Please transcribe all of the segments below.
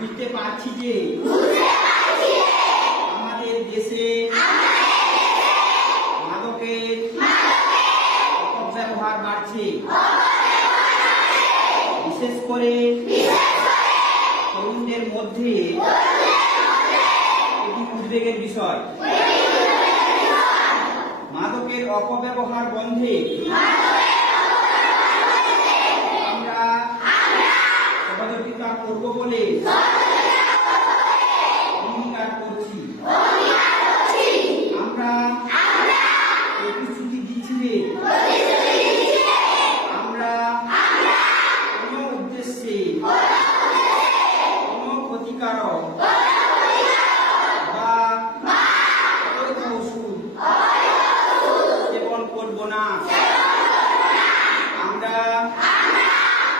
বুঝতে পারছি যে আমাদের দেশে মাদকের অপব্যবহার বাড়ছে, বিশেষ করে তরুণদের মধ্যে এটি উদ্বেগের বিষয়। মাদকের অপব্যবহার বন্ধে আমরা সহযোগিতা করব বলে অঙ্গীকার করছি। আমরা প্রতিশ্রুতি দিচ্ছি যে আমরা কোনো উদ্দেশ্যে কোনো ক্ষতিকারক বা অবৈধ ওষুধ সেবন করব না। আমরা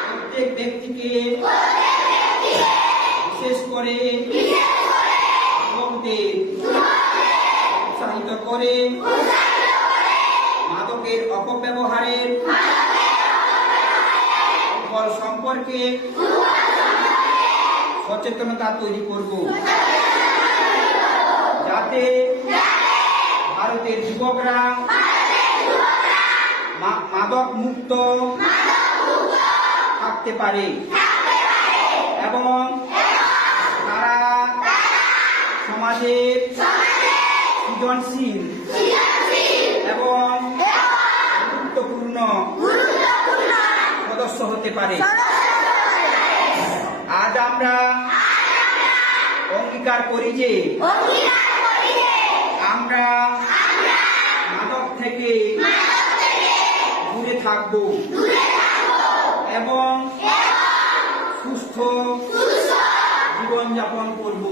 প্রত্যেক ব্যক্তিকে বিশেষ করে যুবকদের উৎসাহিত করে মাদকের অপব্যবহারের ফল সম্পর্কে সচেতনতা তৈরি করব, যাতে ভারতের যুবকরা মাদক মুক্ত থাকতে পারে এবং তারা সমাজের সৃজনশীল এবং গুরুত্বপূর্ণ সদস্য হতে পারে। আজ আমরা অঙ্গীকার করি যে আমরা মাদক থেকে দূরে থাকব এবং সুস্থ জীবনযাপন করব।